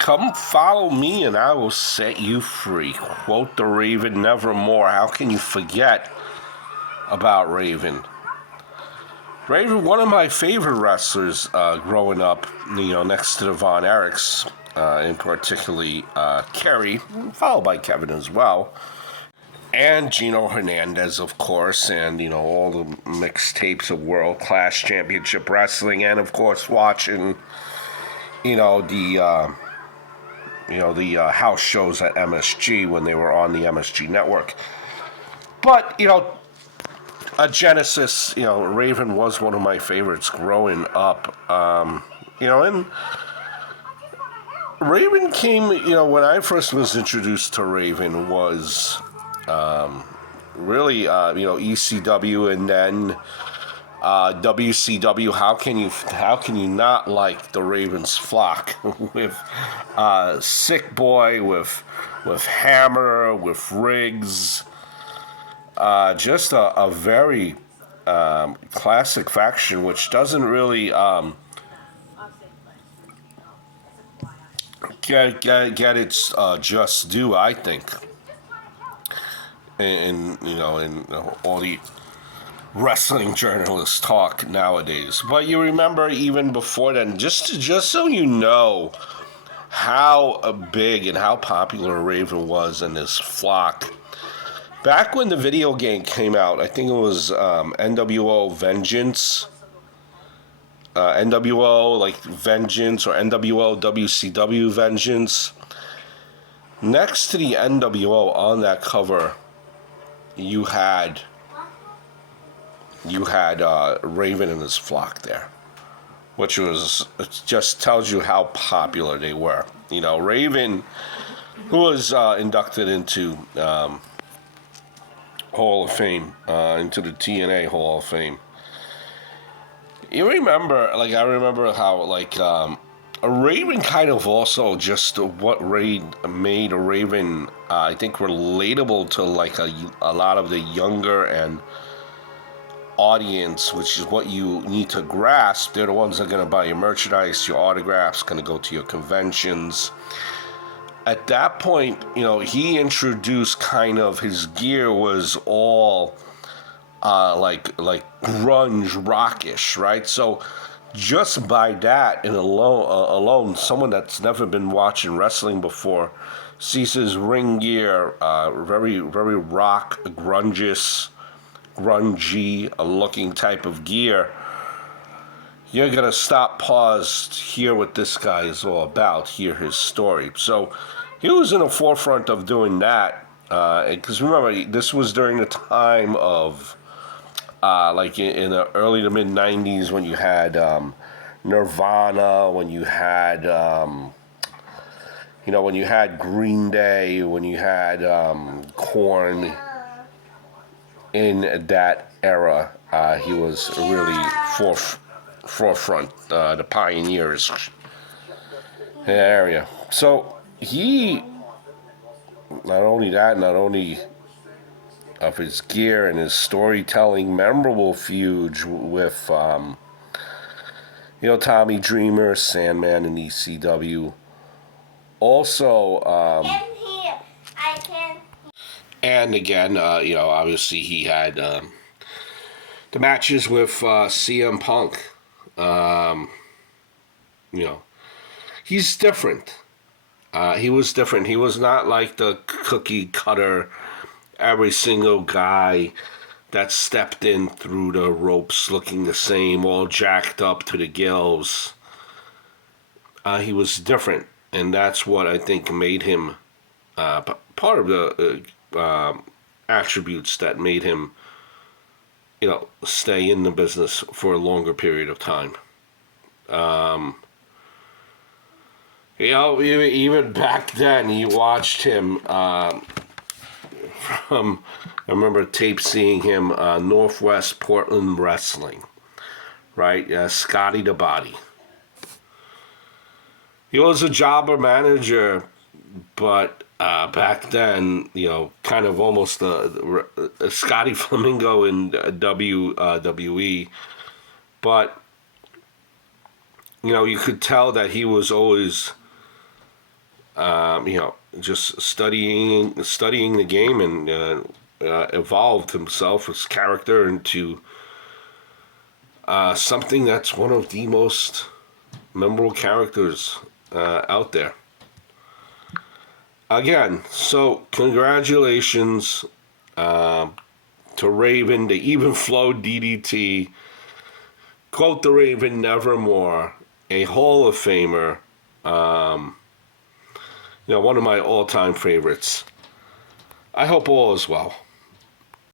Come follow me and I will set you free. Quote the Raven nevermore. How can you forget about Raven? Raven, one of my favorite wrestlers growing up, next to the Von Erichs, in particularly Kerry, followed by Kevin as well, and Gino Hernandez, of course, and, all the mixtapes of World Class Championship Wrestling, and, of course, watching, the house shows at MSG when they were on the MSG network. But, a Genesis, Raven was one of my favorites growing up. And Raven came, when I first was introduced to Raven was really, ECW and then WCW. How can you not like the Ravens flock with Sick Boy, with Hammer, with Riggs? Just a very classic faction, which doesn't really get its just due, I think. In all the wrestling journalists talk nowadays. But you remember even before then, just so you know how big and how popular Raven was in this flock. Back when the video game came out, I think it was NWO Vengeance, NWO like Vengeance, or NWO WCW Vengeance. Next to the NWO on that cover, you had Raven and his flock there, which was, it just tells you how popular they were. Raven, who was inducted into Hall of Fame, into the TNA Hall of Fame. You remember, I remember how, a Raven kind of also just what made a Raven, I think, relatable to, a lot of the younger and audience, which is what you need to grasp. They're the ones that are going to buy your merchandise, your autographs, going to go to your conventions. At that point, he introduced kind of his gear was all like grunge rockish, right? So just by that and alone, someone that's never been watching wrestling before sees his ring gear, very very rock grungy looking type of gear. You're going to stop, pause, hear what this guy is all about, hear his story. So he was in the forefront of doing that. Because remember, this was during the time of, in the early to mid-90s when you had Nirvana, when you had, when you had Green Day, when you had Korn. In that era, he was really forefront, the pioneers in that area. So he, not only of his gear and his storytelling, memorable feuds with, Tommy Dreamer, Sandman, and ECW. Also, and again, obviously he had the matches with CM Punk. He's different. He was different. He was not like the cookie cutter, every single guy that stepped in through the ropes looking the same, all jacked up to the gills. He was different, and that's what I think made him part of the attributes that made him, stay in the business for a longer period of time. Even back then, you watched him I remember tape seeing him Northwest Portland Wrestling, right? Scotty the Body. He was a jobber manager, but back then, kind of almost a Scotty Flamingo in WWE. But, you could tell that he was always just studying the game and evolved himself, his character, into something that's one of the most memorable characters out there. Again, so congratulations to Raven, the even flow DDT. Quote the Raven, nevermore. A Hall of Famer. One of my all-time favorites. I hope all is well.